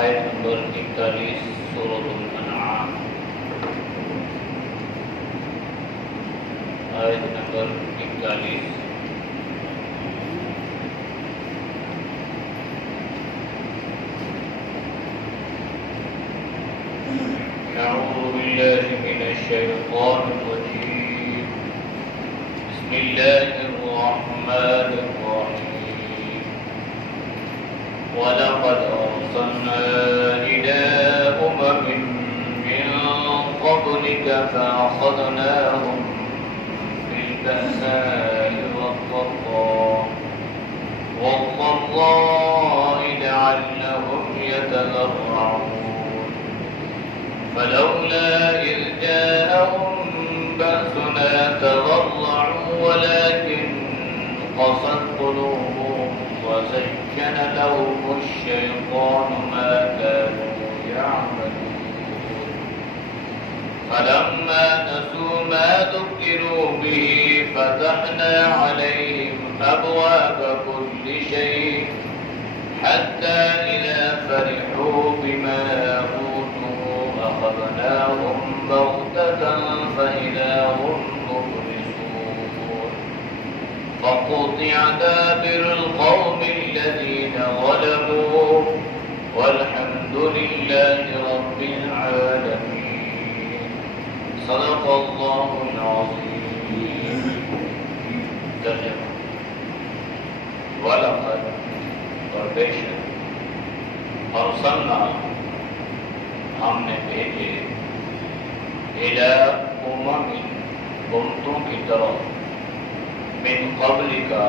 آیت نمبر 41 سورۃ الانعام، آیت نمبر 41۔ أعوذ بالله من الشيطان الرجيم، بسم الله الرحمن الرحيم۔ ولقد أرسلنا إلى أمم من قبلك فأخذناهم بالبأساء والضراء لعلهم يتضرعون، فلولا إذ جاءهم بأسنا تضرعوا ولكن قست قلوبهم وزين لهم الشيطان ما كانوا يعملون، فلما نسوا ما ذكروا به فتحنا عليهم أبواب كل شيء حتى إذا فرحوا بما أخذناهم بغتة فإذا هم مبلسون، فقطع دابر القوم الذين ظلموا والحمد لله رب العالمين۔ صدق الله العظيم۔ ترجمہ: وَلَقَدْ اور بے شک ارسلنا ہم نے بھیجے الی امم امتوں کی طرف من قبل کا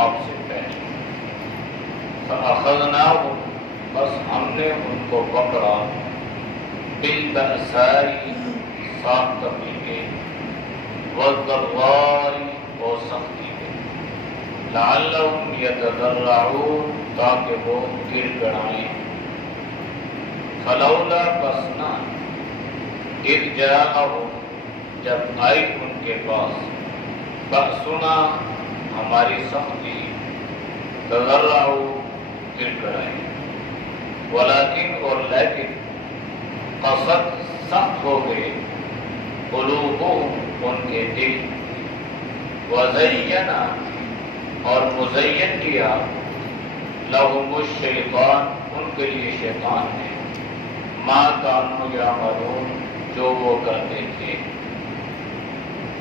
آپ سے پہلے، فاخذناهم بس ہم نے ان کو پکڑا، بالبأساء سخت تکلیفیں، والضراء اور سختی میں، لعلهم يتضرعون تاکہ وہ گر گڑائیں، فلولا بسنا اذ جاءهم جب آئی ان کے پاس، بأسنا ہماری سختی، تضرعوا گر گڑائیں، ولیکن اور لیکن قست سخت ہو گئے، قلوبهم ان کے دل، وزینا اور مزین کیا، لهم الشیطان ان کے لیے شیطان نے، ما کانوا یعملون جو وہ کرتے تھے،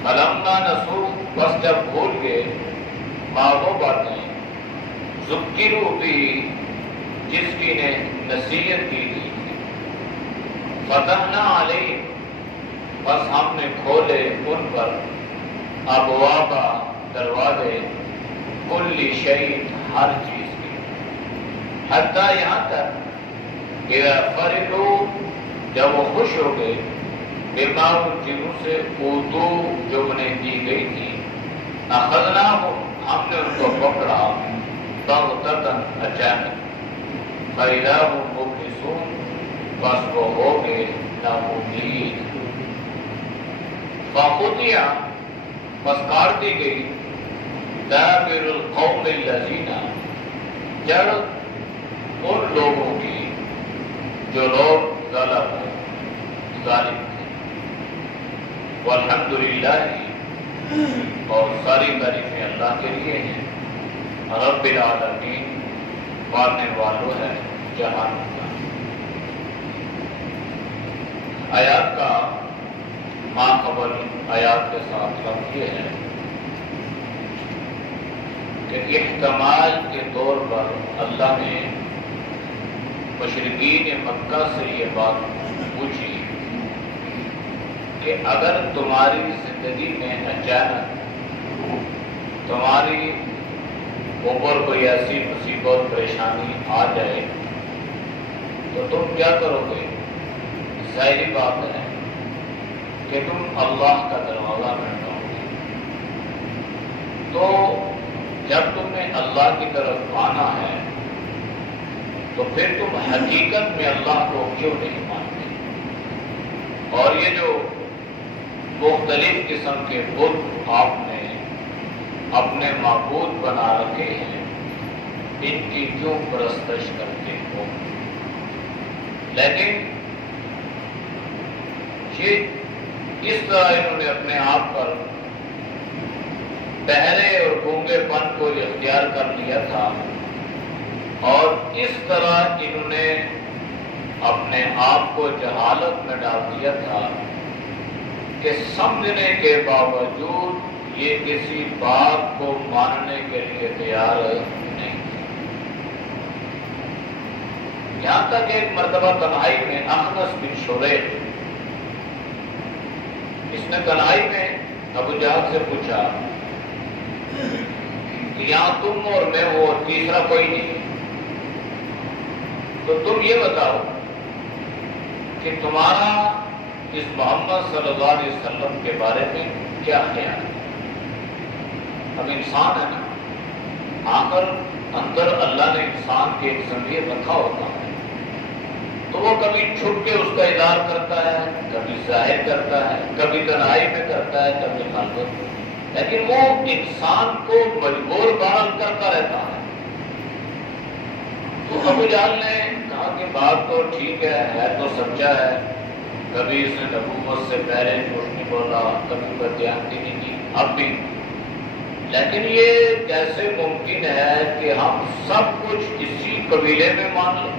فلما نسوا بس جب بھول گئے، ما وہ باتیں، ذکروا بھی جس کی نے نصیحت کی تھی، فتحنا علیہم بس ہم نے کھولے ان پر، ابواب دروازے، کل شیء ہر چیز کی، حتی یہاں تک اذا فرحوا جب وہ خوش ہو گئے، بما ان چیزوں سے اوتوا جو انہیں دی گئی تھی، اخذناهم ہم نے ان کو پکڑا، بغتۃ اچانک، فاذا هم مبلسون بس وہ ہو گئے ناامید، فقطع بس کاٹ دی گئی، دابر القوم الذین جڑ ان لوگوں کی جو لوگ ظالم تھے، والحمدللہ اور ساری تعریفیں اللہ کے لیے ہیں، رب العالمین پالنے والوں ہے جہان کا۔ آیات کا ماقبل آیات کے ساتھ لفظ یہ ہے کہ احتمال کے طور پر اللہ نے مشرکین مکہ سے یہ بات پوچھی کہ اگر تمہاری زندگی میں اچانک تمہاری اوپر کوئی ایسی مصیبت پریشانی آ جائے تو تم کیا کرو گے؟ ظاہری بات ہے کہ تم اللہ کا دروازہ کھٹکاؤ گے، تو جب تمہیں اللہ کی طرف آنا ہے تو پھر تم حقیقت میں اللہ کو کیوں نہیں مانتے؟ اور یہ جو مختلف قسم کے بت آپ نے اپنے معبود بنا رکھے ہیں، ان کی کیوں پرستش کرتے ہو؟ لیکن یہ اس طرح انہوں نے اپنے آپ پر بہرے اور گونگے پن کو اختیار کر لیا تھا، اور اس طرح انہوں نے اپنے آپ کو جہالت میں ڈال دیا تھا کہ سمجھنے کے باوجود یہ کسی بات کو ماننے کے لیے تیار نہیں تھے۔ یہاں تک ایک مرتبہ تنہائی میں اخنس بن شریح، اس نے تنہائی میں ابو جہل سے پوچھا کہ یہاں تم اور میں ہوں اور تیسرا کوئی نہیں، تو تم یہ بتاؤ کہ تمہارا اس محمد صلی اللہ علیہ وسلم کے بارے میں کیا خیال ہے؟ اب انسان ہے نا، آخر اندر اللہ نے انسان کے ایک ضمیر رکھا ہوتا ہے، تو وہ کبھی چھپ کے اس کا اظہار کرتا ہے، کبھی ظاہر کرتا ہے، کبھی تنہائی میں کرتا ہے، کبھی خلوت، لیکن وہ انسان کو مجبور بہرحال کرتا رہتا ہے۔ تو ابو جہل نے کہا کہ بات تو ٹھیک ہے تو سچا ہے، کبھی اس نے نبوت سے پہلے جھوٹ نہیں بولا، کبھی بدیانتی نہیں کی، اب بھی، لیکن یہ کیسے ممکن ہے کہ ہم سب کچھ اسی قبیلے میں مان لیں؟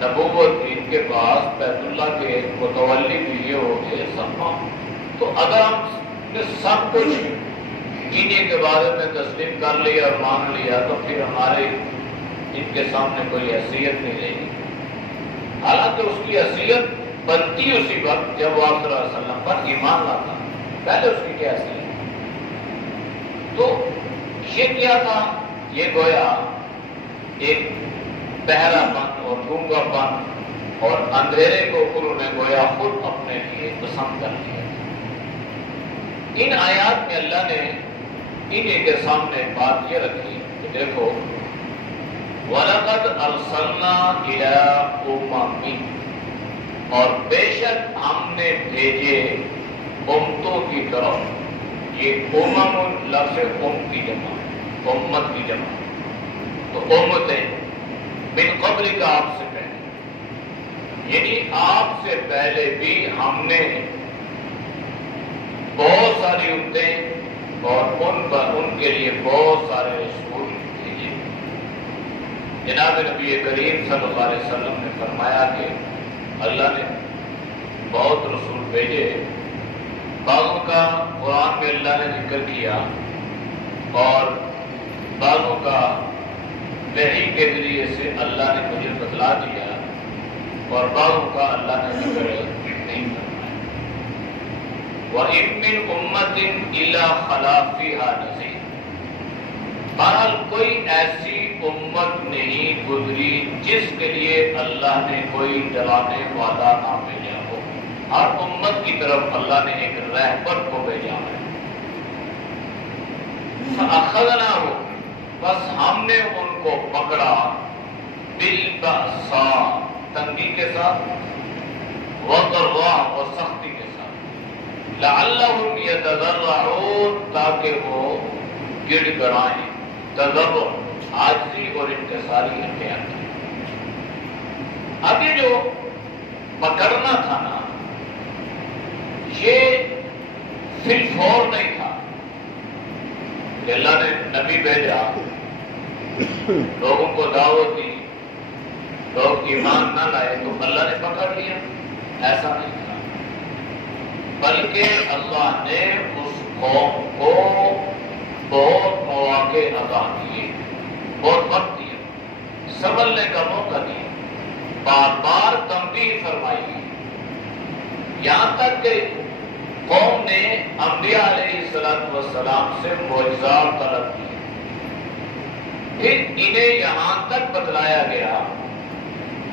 نبوت ان کے پاس بیت اللہ کے متولی بھی یہ ہو گئے سما، تو اگر ہم نے سب کچھ انہیں کے بارے میں تسلیم کر لیا اور مان لیا تو پھر ہمارے ان کے سامنے کوئی حیثیت نہیں رہے گی۔ حالانکہ اس کی حیثیت بنتی اسی وقت جب وہ صلی اللہ علیہ وسلم پر ایمان لاتا، پہلے اس کی کیا حیثیت؟ تو یہ کیا تھا؟ یہ گویا ایک بہرا پن اور گونگا پن اور اندھیرے کو انہوں نے گویا خود اپنے لیے پسند کر لیا۔ ان آیات میں اللہ نے انہیں کے سامنے بات یہ رکھی کہ دیکھو، وَلَقَدْ أَرْسَلْنَا إِلَىٰ أُمَمٍ، اور بے شک ہم نے بھیجے امتوں کی طرف۔ یہ امم لفظ کی جمع، امت کی جمع، تو امتیں من قبل کا آپ سے پہلے، یعنی آپ سے پہلے بھی ہم نے بہت ساری امتیں اور ان کے لیے بہت سارے رسول بھیجے۔ جناب نبی کریم صلی اللہ علیہ وسلم نے فرمایا کہ اللہ نے بہت رسول بھیجے، بعضوں کا قرآن میں اللہ نے ذکر کیا اور بعضوں کا وحی کے ذریعے سے اللہ نے مجھے بتلا دیا، اور بعضوں کا اللہ نے ذکر نہیں فرمایا۔ وَإِن مِّنْ أُمَّةٍ إِلَّا خَلَا فِيهَا نَذِيرٌ، بہرحال کوئی ایسی امت نہیں گزری جس کے لیے اللہ نے کوئی ڈرانے والا نہ بھیجا ہو۔ ہر امت کی طرف اللہ نے ایک رہبر کو بھیجا ہے۔ فَأَخَذْنَاهُ، بس ہم نے ان کو پکڑا، بِالْبَأْسَاء، تنگی کے ساتھ، وَالضَّرَّاء، اور سختی کے ساتھ، لَعَلَّهُمْ يَتَضَرَّعُونَ، تاکہ وہ گڑ گڑائیں، تضرع، عاجزی اور انکساری اختیار کریں۔ اب یہ جو پکڑنا تھا نا، یہ فی الفور نہیں تھا کہ اللہ نے نبی بھیجا، لوگوں کو دعوت دی، لوگ ایمان نہ لائے تو اللہ نے پکڑ لیا، ایسا نہیں تھا، بلکہ اللہ نے اس قوم کو بہت مواقع عطا کیے، بہت وقت دیا، سنبھلنے کا موقع دیا، بار بار تنبیہ فرمائی، یہاں تک کہ قوم نے انبیاء علیہ السلام سے معجزات طلب کیے، پھر انہیں یہاں تک بتلایا گیا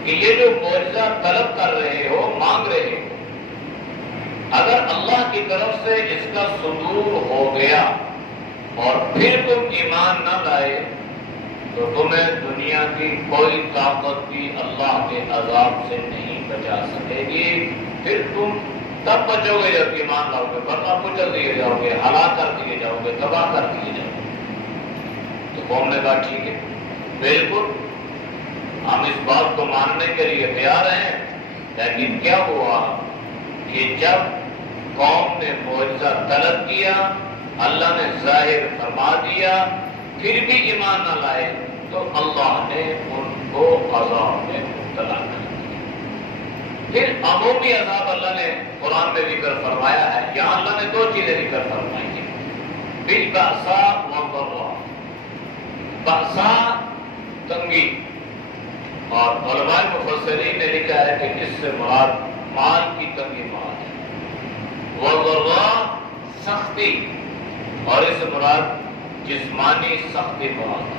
کہ یہ جو معجزہ طلب کر رہے ہو، مانگ رہے ہو، اگر اللہ کی طرف سے اس کا صدور ہو گیا اور پھر تم ایمان نہ لائے تو تمہیں دنیا کی کوئی طاقت بھی اللہ کے عذاب سے نہیں بچا سکے گی، پھر تم تب بچو گے جب ایمان لاؤ گے، ورنہ کچل دیے جاؤ گے، ہلاک کر دیے جاؤ گے، تباہ کر دیے جاؤ گے۔ تو قوم نے کہا ٹھیک ہے، بالکل ہم اس بات کو ماننے کے لیے تیار ہیں، لیکن کیا ہوا کہ جب قوم نے معجزہ طلب کیا، اللہ نے ظاہر فرما دیا، پھر بھی ایمان نہ لائے تو اللہ نے ان کو عذاب میں مبتلا کر دیا۔ پھر عمومی عذاب اللہ نے قرآن میں ذکر فرمایا ہے، یہاں اللہ نے دو چیزیں ذکر فرمائی ہیں، بالبأساء والضراء۔ بأساء تنگی، اور علماء مفسرین نے لکھا ہے کہ اس سے مراد مال کی تنگی مراد ہے، والضراء سختی، اور اس سے مراد جسمانی سختی مراد ہے۔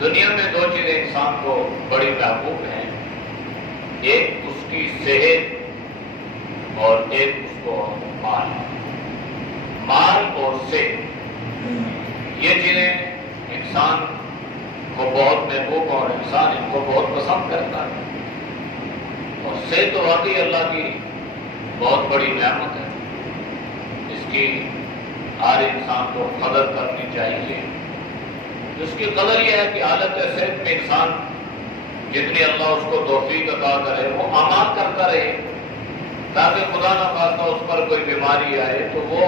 دنیا میں دو چیزیں انسان کو بڑی محبوب ہیں، ایک اس کی صحت اور ایک اس کو مال۔ مال اور صحت یہ چیزیں انسان کو بہت محبوب اور انسان ان کو بہت پسند کرتا ہے، اور صحت تو واقعی اللہ کی بہت بڑی نعمت ہے، اس کی ہر انسان کو قدر کرنی چاہیے۔ اس کی قدر یہ ہے کہ حالت صحت میں انسان جتنی اللہ اس کو توفیق عطا کرے وہ اعمال کرتا رہے، تاکہ خدا نہ خواستہ اس پر کوئی بیماری آئے تو وہ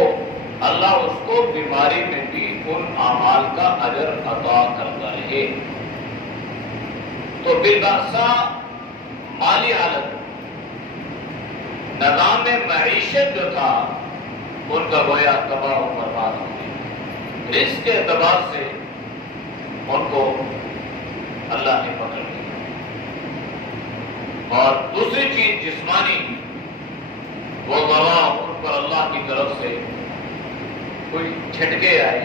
اللہ اس کو بیماری میں بھی ان اعمال کا اجر عطا کرتا رہے۔ تو بالبأساء مالی حالت، نظام معیشت جو تھا ان کا گویا تباہ و برباد ہو گیا، رزق کے اعتبار سے ان کو اللہ نے پکڑ لیا۔ اور دوسری چیز جسمانی، وہ ضرع ان پر اللہ کی طرف سے کوئی جھٹکے آئے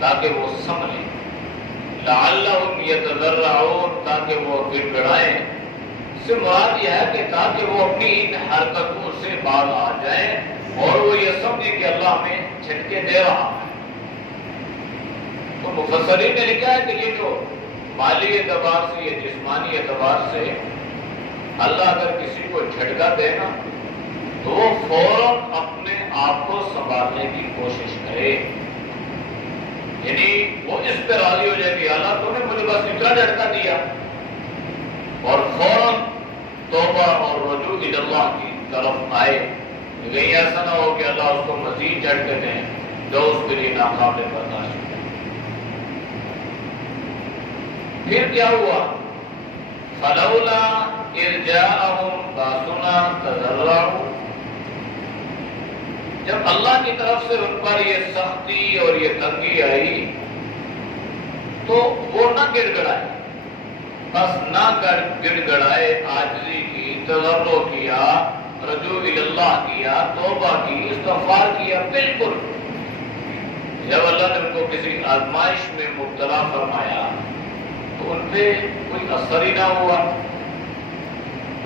تاکہ وہ سنبھلیں، لعلہم یتضرعون، تاکہ وہ گڑ گڑائیں۔ اس سے مراد یہ ہے کہ تاکہ وہ اپنی ان حرکتوں سے باز آ جائیں اور وہ یہ سمجھیں کہ اللہ ہمیں جھٹکے دے رہا ہے۔ تو مفسرین نے لکھا ہے کہ یہ جو مالی اعتبار سے، یہ جسمانی اعتبار سے اللہ اگر کسی کو جھٹکا دے نا تو وہ فوراً اپنے آپ کو سنبھالنے کی کوشش کرے، یعنی وہ اس پہ راضی ہو جائے کہ اللہ تو نے مجھے بس اتنا جھٹکا دیا، اور فوراً توبہ اور رجوع الی اللہ کی طرف آئے، کہیں ایسا نہ ہو کہ اللہ اس کو مزید جھٹکے دیں جو اس کے لیے ناقابل برداشت ہے۔ پھر کیا ہوا؟ فلولا اذ جاءہم باسنا تضرعوا، جب اللہ کی طرف سے ان پر یہ سختی اور یہ تنگی آئی تو وہ نہ گڑ گڑائے، بس نہ گڑ گڑائے، عاجزی کی، تضرع کیا، رجوع الی اللہ کیا، توبہ کی، استغفار کیا۔ بالکل جب اللہ نے ان کو کسی آزمائش میں مبتلا فرمایا تو ان پہ کوئی اثر ہی نہ ہوا،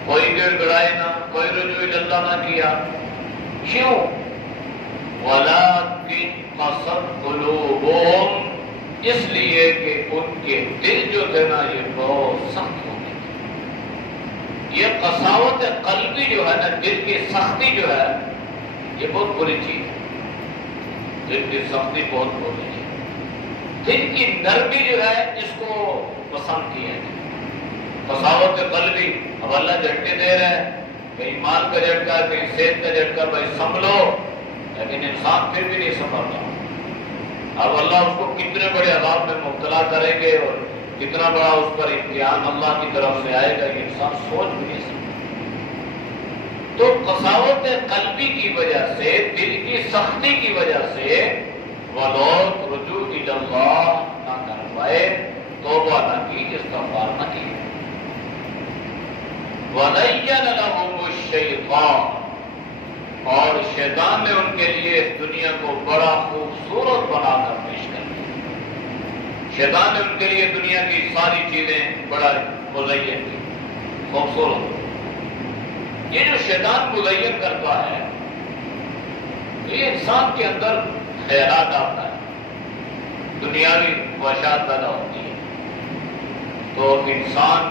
کوئی گڑ گڑائے نہ، کوئی رجوع الی اللہ نہ کیا۔ کیوں؟ وَلَٰكِنْ قَسَتْ قُلُوبُهُمْ، اس لیے کہ ان کے دل جو تھے نا یہ بہت سخت ہو گئے تھے۔ یہ قساوت قلبی جو ہے نا، دل کی سختی جو ہے یہ بہت بری چیز ہے، دل کی سختی بہت بری چیز ہے۔ دل کی نرمی جو ہے اس کو پسند کیا ہے۔ قساوت قلبی، اب اللہ جھٹکے دے رہے ہیں، کہیں مال کا جھٹکا، کہیں صحت کا جھٹکا، بھائی سنبھلو، لیکن انسان پھر بھی نہیں سنبھلتا۔ اب اللہ اس کو کتنے بڑے عذاب میں مبتلا کریں گے اور کتنا بڑا اس پر امتحان اللہ کی طرف سے آئے گا، یہ انسان سوچ بھی نہیں سکتا۔ تو قساوت قلبی کی وجہ سے، دل کی سختی کی وجہ سے وہ لوگ رجوع الی اللہ نہ کر پائے، توبہ نہ کی، استغفار نہ کی۔ وَزَيَّنَ لَهُمُ الشَّيْطَانُ، اور شیطان نے ان کے لیے اس دنیا کو بڑا خوبصورت بنا کر پیش کر دیا۔ شیطان نے ان کے لیے دنیا کی ساری چیزیں بڑا مزین کی، خوبصورت۔ یہ جو شیطان مزین کرتا ہے یہ انسان کے اندر خیالات آتا ہے، دنیاوی خواہشات پیدا ہوتی ہے، تو انسان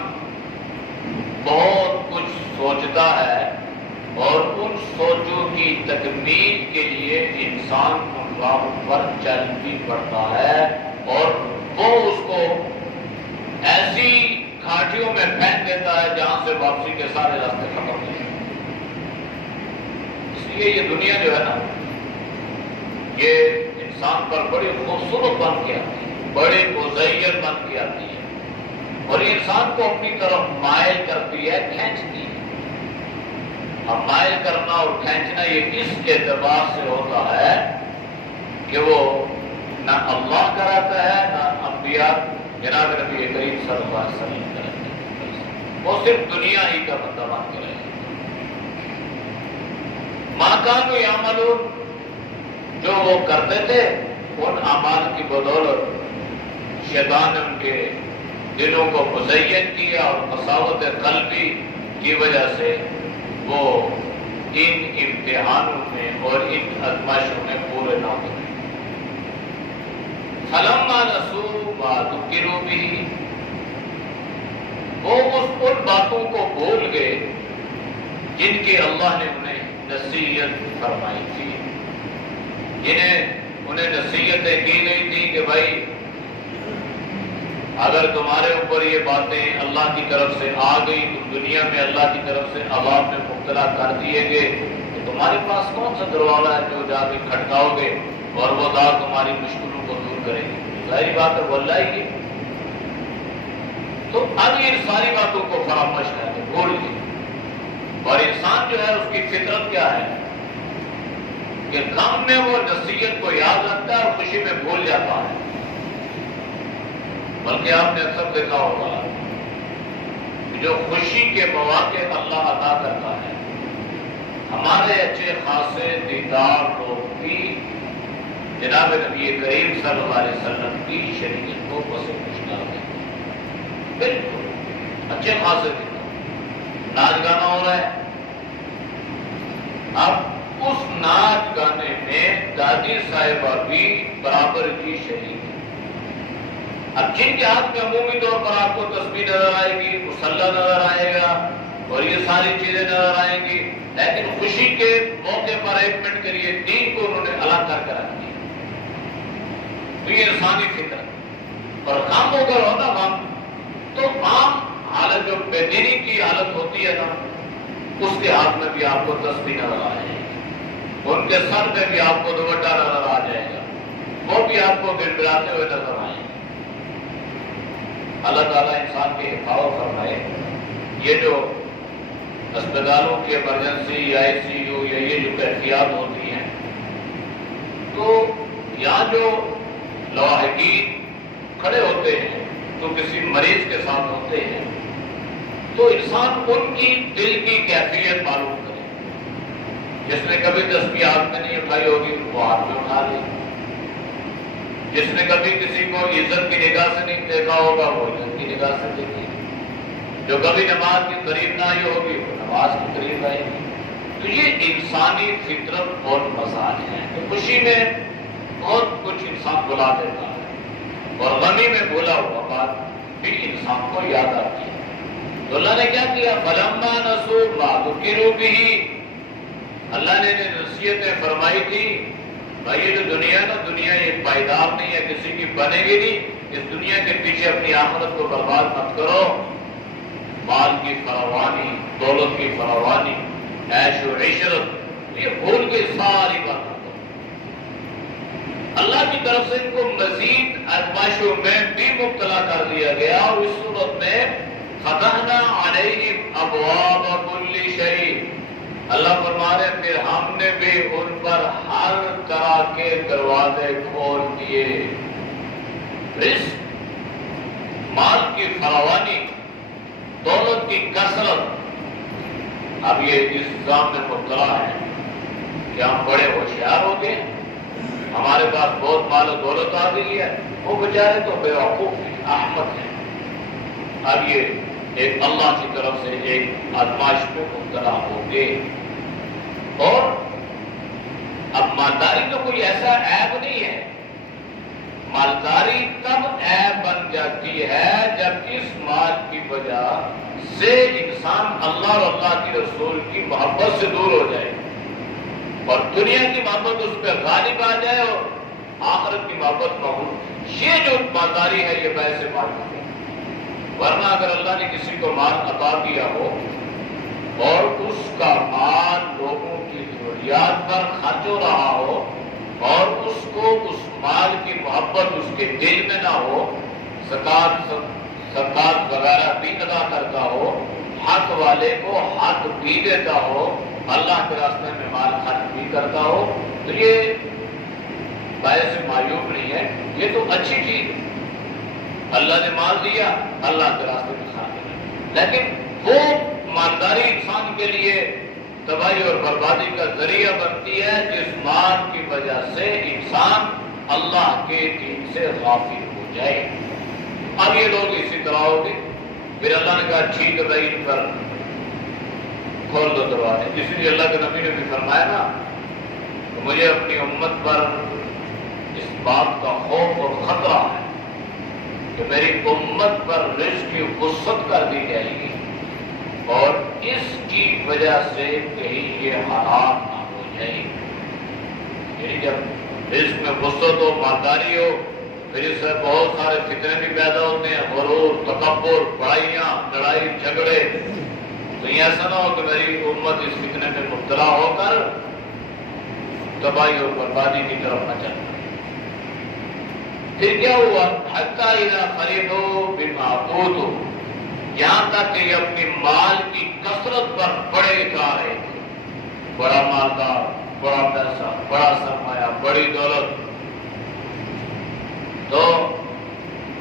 بہت کچھ سوچتا ہے اور ان سوچوں کی تکمیل کے لیے انسان ان راہوں پر چل بھی پڑتا ہے، اور وہ اس کو ایسی میں پھینک دیتا ہے جہاں سے واپسی کے سارے راستے ختم ہو جائیں۔ اس لیے یہ دنیا جو ہے نا، یہ انسان پر بڑی خوبصورت بن کے آتی ہے، بڑی مزین بن کے آتی ہے، اور یہ انسان کو اپنی طرف مائل کرتی ہے، کھینچتی ہے۔ اب مائل کرنا اور کھینچنا یہ اس اعتبار سے ہوتا ہے کہ وہ نہ اللہ کراتا ہے، نہ انبیاء جناب نبی کریم صلی اللہ علیہ وسلم کراتے ہیں، وہ صرف دنیا ہی کا بندہ بن کے رہے۔ ما کانوا یعملون، جو وہ کرتے تھے ان اعمال کی بدولت شیطان نے ان کے دلوں کو مزین کیا، اور قساوت قلبی کی وجہ سے وہ ان امتحانوں میں اور ان آزمائشوں میں پورے نہ ہوتے۔ فلما نسوا ما ذکروا به، وہ ان باتوں کو بھول گئے جن کی اللہ نے انہیں نصیحت فرمائی تھی، انہیں نصیحتیں کی گئی تھی کہ بھائی اگر تمہارے اوپر یہ باتیں اللہ کی طرف سے آ گئی، تم دنیا میں اللہ کی طرف سے عذاب میں مبتلا کر دیے گئے، تو تمہارے پاس کون سا دروازہ ہے جو جا کے کھٹکاؤ گے اور وہ ذات تمہاری مشکلوں کو دور کرے گی؟ ظاہری بات ہے وہ اللہ ہی ہے۔ تو اب ان ساری باتوں کو فراموش کر کے بھول گئے، اور انسان جو ہے اس کی فطرت کیا ہے کہ غم میں وہ نصیحت کو یاد رکھتا ہے اور خوشی میں بھول جاتا ہے۔ بلکہ آپ نے اکثر دیکھا ہوگا کہ جو خوشی کے مواقع اللہ عطا کرتا ہے، ہمارے اچھے خاصے دیدار لوگ بھی جناب نبی کریم صلی اللہ علیہ وسلم کی شریعت کو پسند ڈالتے ہیں۔ بالکل اچھے خاصے دیدار، ناچ گانا ہو رہا ہے، اب اس ناچ گانے میں دادی صاحبہ بھی برابر کی شریک ہے۔ اب جن کے ہاتھ میں عمومی طور پر آپ کو تسبیح نظر آئے گی، مصلی نظر آئے گا، اور یہ ساری چیزیں نظر آئیں گی، لیکن خوشی کے موقع پر ایک منٹ کے لیے دین کو انہوں نے الگ کر کے رکھ دیا۔ تو یہ انسانی فطرت، اور غم ہو کر ہونا غم، تو عام حالت جو بے دینی کی حالت ہوتی ہے نا، اس کے ہاتھ میں بھی آپ کو تسبیح نظر آئے گی، ان کے سر میں بھی آپ کو دوپٹہ نظر آ جائے گا، وہ بھی آپ کو گڑگڑاتے ہوئے نظر آئے گا۔ اللہ تعالیٰ انسان کی حفاظت فرمائے۔ یہ جو اسپتالوں کی ایمرجنسی یا آئی سی یو یا یہ جو کیفیات ہوتی ہیں، تو یہاں جو لواحقین کھڑے ہوتے ہیں تو کسی مریض کے ساتھ ہوتے ہیں، تو انسان ان کی دل کی کیفیت معلوم کرے۔ جس نے کبھی تسبیح ہاتھ میں نہیں اٹھائی ہوگی وہ ہاتھ میں اٹھا لے، جس نے کبھی کسی کو عزت کی نگاہ سے نہیں دیکھا ہوگا وہ عزت کی نگاہ سے دیکھے، جو کبھی نماز کے قریب نہ آئی ہوگی وہ نماز کے قریب آئے گی۔ تو یہ انسانی فطرت اور مزاج ہے۔ تو خوشی میں بہت کچھ انسان بھلا دیتا ہے، اور غمی میں بھولا ہوا بات بھی انسان کو یاد آتی ہے۔ تو اللہ نے کیا کیا؟ فلما نسوا ما ذکروا به، اللہ نے نصیحتیں فرمائی تھی، بھائی یہ جو دنیا ہے نا، دنیا یہ پائیدار نہیں ہے، کسی کی بنے گی نہیں، اس دنیا کے پیچھے اپنی آخرت کو برباد مت کرو۔ مال کی فراوانی، دولت کی فراوانی، عیش و عشرت، یہ بھول کے ساری باتوں کو اللہ کی طرف سے ان کو مزید آزمائشوں میں بھی مبتلا کر دیا گیا، اور اس صورت میں فتحنا علیہم ابواب کل شیء، اللہ فرما رہے پھر ہم نے بھی ان پر ہر طرح کے دروازے کھول دیے۔ رزق، مال کی فراوانی، دولت کی کثرت۔ اب یہ اس نظام میں مبتلا ہے کہ ہم بڑے ہوشیار ہو گئے، ہمارے پاس بہت مال و دولت آ گئی ہے، وہ بیچارے تو بے وقوف ہیں، احمق ہیں۔ اب یہ ایک اللہ کی طرف سے ایک آزمائش میں مبتلا ہو گئے۔ اور اب مالداری تو کوئی ایسا عیب نہیں ہے، مالداری تب عیب بن جاتی ہے جب اس مال کی وجہ سے انسان اللہ اور اللہ کے رسول کی محبت سے دور ہو جائے، اور دنیا کی محبت اس پہ غالب آ جائے اور آخرت کی محبت نہ ہو۔ یہ جو مالداری ہے یہ ویسے مال ہے، ورنہ اگر اللہ نے کسی کو مال عطا کیا ہو اور اس کا مال لوگوں کی ضروریات پر خرچ ہو رہا ہو اور اس کو اس مال کی محبت اس کے دل میں نہ ہو، زکات وغیرہ بھی ادا کرتا ہو، حق والے کو حق بھی دیتا ہو، اللہ کے راستے میں مال خرچ بھی کرتا ہو، تو یہ باعث معیوب نہیں ہے، یہ تو اچھی چیز ہے۔ اللہ نے مال دیا، اللہ کے راستے میں خرچ کرنا، لیکن وہ مالداری انسان کے لیے تباہی اور بربادی کا ذریعہ بنتی ہے جس مال کی وجہ سے انسان اللہ کے دین سے غافل ہو جائے۔ اب یہ لوگ اسی طرح ہوگے، پھر اللہ نے کہا ٹھیک ہے بھائی ان پر کھول دو دروازے۔ اسی لیے اللہ کے نبی نے بھی فرمایا نا کہ مجھے اپنی امت پر اس بات کا خوف اور خطرہ ہے کہ میری امت پر رزق کی وسعت کر دی جائے گی اور اس کی وجہ سے کہیں یہ حالات نہ ہو جائے، یعنی جب رزق میں وسعت ہو، مالداری ہو، پھر اس سے بہت سارے فتنے بھی پیدا ہوتے ہیں، غرور، تکبر، بڑائیاں، لڑائی جھگڑے، تو یہ ایسا نہ ہو کہ میری امت اس فتنے میں مبتلا ہو کر تباہی اور بربادی کی طرف نہ چل۔ پھر کیا ہوا؟ حتیٰ اذا فرحوا بما اوتوا، یہاں تک کہ یہ اپنی مال کی کثرت پر بڑے اترا رہے تھے، بڑا مالدار، بڑا پیسہ، بڑا سرمایہ، بڑی دولت، تو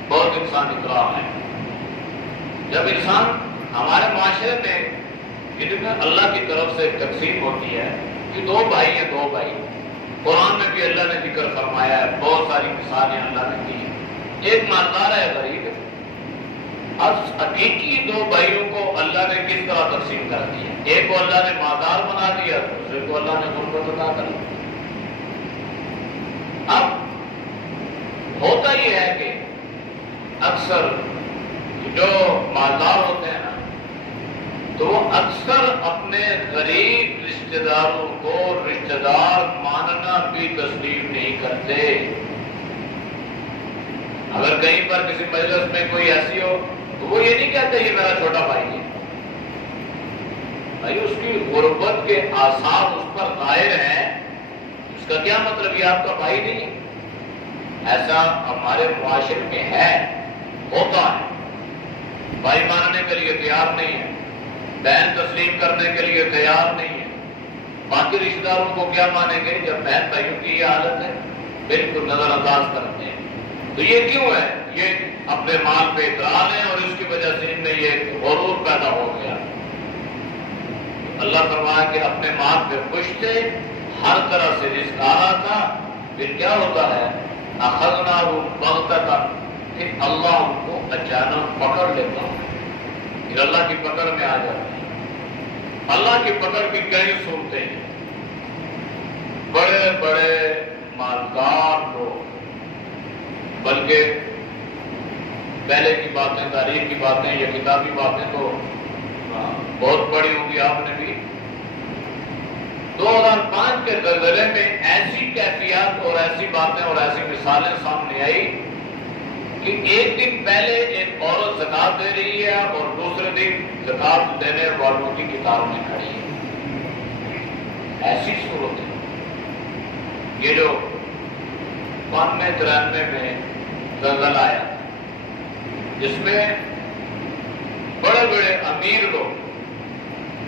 بہت انسان اترا ہے۔ جب انسان ہمارے معاشرے میں اللہ کی طرف سے تقسیم ہوتی ہے کہ دو بھائی ہیں، دو بھائی، قرآن میں بھی اللہ نے ذکر فرمایا ہے، بہت ساری مثالیں اللہ نے دی، ایک مالدار ہے، غریب ہے۔ اب حقیقی دو بھائیوں کو اللہ نے کس طرح تقسیم کر دیا؟ ایک کو اللہ نے مالدار بنا دیا، دوسرے کو اللہ نے غربت عطا کر دیا۔ اب ہوتا یہ ہے کہ اکثر جو مالدار ہوتے ہیں نا تو وہ اکثر اپنے غریب رشتہ داروں کو رشتہ دار ماننا بھی تسلیم نہیں کرتے۔ اگر کہیں پر کسی مجلس میں کوئی ایسی ہو تو وہ یہ نہیں کہتے یہ میرا چھوٹا بھائی ہے، بھائی اس کی غربت کے آثار اس پر ظاہر ہیں، اس کا کیا مطلب یہ آپ کا بھائی نہیں؟ ایسا ہمارے معاشرے میں ہے، ہوتا ہے، بھائی ماننے کے لیے تیار نہیں ہے، بہن تسلیم کرنے کے لیے تیار نہیں ہے، باقی رشتہ داروں کو کیا مانیں گے جب بہن بھائیوں کی یہ حالت ہے، بالکل نظر انداز کرتے ہیں۔ تو یہ کیوں ہے؟ یہ اپنے مال پہ اطراء ہے اور اس کی وجہ سے ان میں یہ غرور پیدا ہو گیا۔ اللہ فرمایا کہ اپنے مال پہ خوش تھے، ہر طرح سے رزق آ رہا تھا، پھر کیا ہوتا ہے؟ اخذناہم بغتۃ، پھر اللہ ان کو اچانک پکڑ لیتا ہے، پھر اللہ کی پکڑ میں آ جاتے ہیں۔ اللہ کی پکڑ کی کئی صورتیں ہیں، بڑے بڑے مالدار لوگ، بلکہ پہلے کی باتیں، تاریخ کی باتیں یا کتابی باتیں تو بہت پڑھی ہوگی آپ نے بھی۔ 2005 کے زلزلے میں ایسی کیفیات اور ایسی باتیں اور ایسی مثالیں سامنے آئی کہ ایک دن پہلے ایک عورت زکات دے رہی ہے اور دوسرے دن زکات دینے والوں کی کتار میں کھڑی ہے۔ ایسی صورت ہے۔ یہ جو 92-93 میں زلزلہ آیا جس میں بڑے بڑے امیر لوگ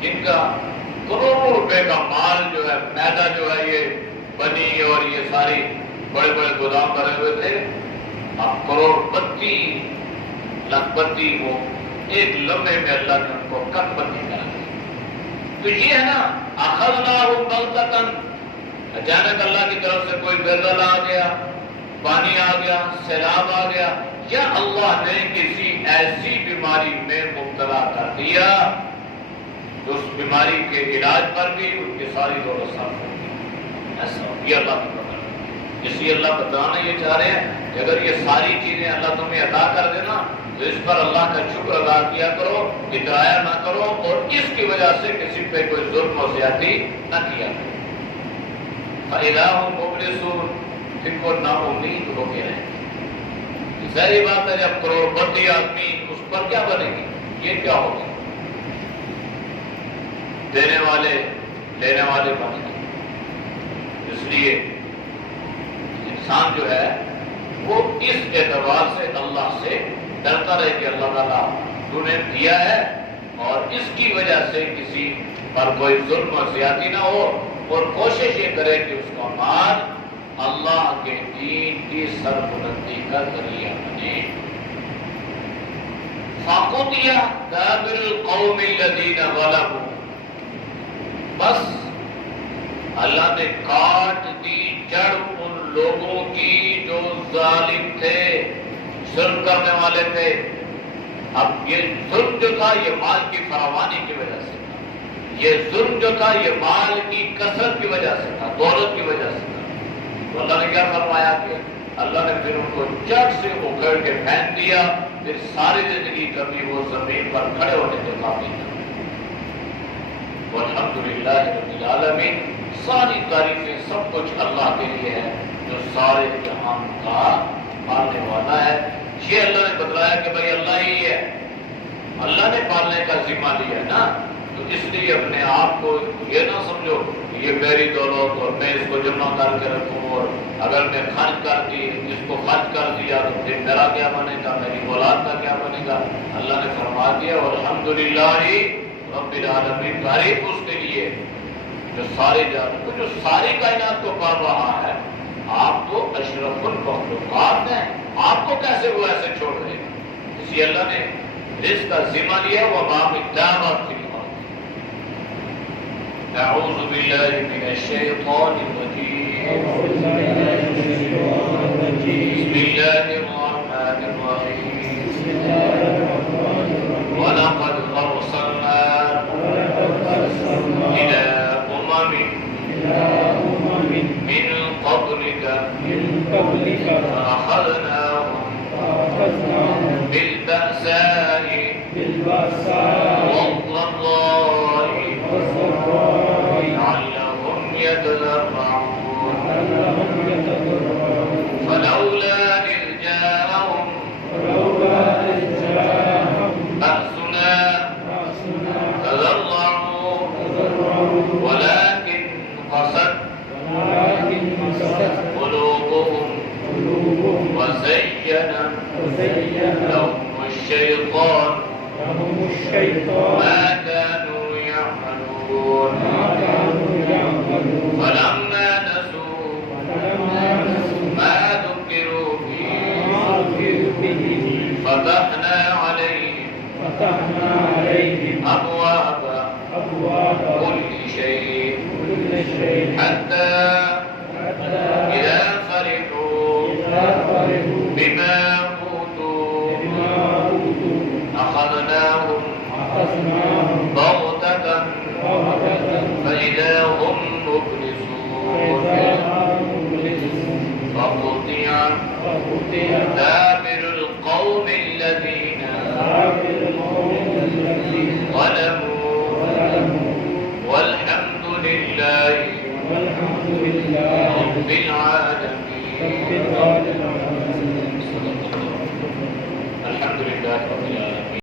جن کا کروڑوں روپے کا مال جو ہے، میدہ جو ہے، یہ بنی اور یہ ساری بڑے بڑے گودام بھرے ہوئے تھے، اب کروڑ پتی لاکھ پتی وہ ایک لمحے میں اللہ نے ان کو کٹ پتی کرا دی۔ تو یہ ہے نا اخذناہم بغتۃ، اچانک اللہ کی طرف سے کوئی زلزلہ آ گیا، پانی آ گیا، سیلاب آ گیا، یا اللہ نے کسی ایسی بیماری میں مبتلا کر دیا اس بیماری کے علاج پر بھی ان کی ساری دولت صرف ہو گئی۔ ایسا یہ اللہ کی پکڑ، اس لیے اللہ بتانا یہ چاہ رہے ہیں کہ اگر یہ ساری چیزیں اللہ تمہیں عطا کر دینا تو اس پر اللہ کا شکر ادا کیا کرو، اترایا نہ کرو اور اس کی وجہ سے کسی پہ کوئی ظلم و زیادتی نہ کیا کرو۔ فَإِذَا هُمْ مُبْلِسُونَ، پھر وہ نا امید ہو کے رہے، ظاہر بات ہے جب کروڑپتی آدمی اس پر کیا بنے گی؟ یہ کیا ہوگا؟ دینے والے لینے والے بنے گے۔ اس لیے انسان جو ہے وہ اس اعتبار سے اللہ سے ڈرتا رہے کہ اللہ تعالیٰ تو نے دیا ہے اور اس کی وجہ سے کسی پر کوئی ظلم اور زیادتی نہ ہو، اور کوشش یہ کرے کہ اس کا مال اللہ کے دین کی سربلندی کا ذریعہ بنے۔ فَقُضِيَ دَابِرُ الْقَوْمِ الَّذِينَ ظَلَمُوا، بس اللہ نے کاٹ دی جڑ ان لوگوں کی جو ظالم تھے، ظلم کرنے والے تھے۔ اب یہ ظلم جو تھا یہ مال کی فراوانی کی وجہ سے تھا، یہ ظلم جو تھا یہ مال کی کثرت کی وجہ سے تھا، دولت کی وجہ سے تھا۔ تو اللہ نے کیا فرمایا کہ اللہ نے پھر ان کو جڑ سے اکھیڑ کے پھینک دیا، پھر ساری زندگی کبھی وہ زمین پر کھڑے ہونے کے قابل نہ۔ والحمدللہ رب العالمین، ساری تعریفیں سب کچھ اللہ کے لیے ہے جو سارے جہان کا پالنے والا ہے۔ یہ اللہ نے بتلایا کہ بھائی اللہ ہی ہے، اللہ نے پالنے کا ذمہ لیا ہے نا، تو اس لیے اپنے آپ کو یہ نہ سمجھو کہ یہ میری دولت اور میں اس کو جمع کر کے رکھوں، اور اگر میں خرچ کر دی اس کو خرچ کر دیا تو پھر میرا کیا بنے گا، میری اولاد کا کیا بنے گا۔ اللہ نے فرما دیا الحمدللہ رب العالمین، تعریف اس کے لیے جو ساری کائنات کو پال رہا ہے۔ آپ تو اشرف المخلوقات ہیں، آپ کو کیسے وہ ایسے چھوڑ دے گا؟ اس لیے اللہ نے رزق کا ذمہ لیا، وما من دابۃ فی الارض۔ اعوذ باللہ من الشیطان الرجیم، بسم اللہ الرحمن الرحیم، وَلَقَدْ أَرْسَلْنَا إِلَىٰ أُمَمٍ مِّن قَبْلِكَ فَأَخَذْنَاهُم بِالْبَأْسَاءِ وَالضَّرَّاءِ لَعَلَّهُمْ يَتَضَرَّعُونَ فَلَوْلَا إِذْ جَاءَهُم بَأْسُنَا تَضَرَّعُوا وَلَٰكِن قَسَتْ قُلُوبُهُمْ وَزَيَّنَ لَهُمُ الشَّيْطَانُ مَا كَانُوا يَعْمَلُونَ فَلَمَّا نَسُوا مَا ذُكِّرُوا بِهِ فَتَحْنَا عَلَيْهِمْ أَبْوَابَ كُلِّ شَيْءٍ حَتَّى إِذَا فَرِحُوا بِمَا أُوتُوا أَخَذْنَاهُمْ بَغْتَةً فَإِذَا هُمْ مُبْلِسُونَ فَقُطِعَ دَابِرُ الْقَوْمِ الَّذِينَ ظَلَمُوا وَالْحَمْدُ لِلَّهِ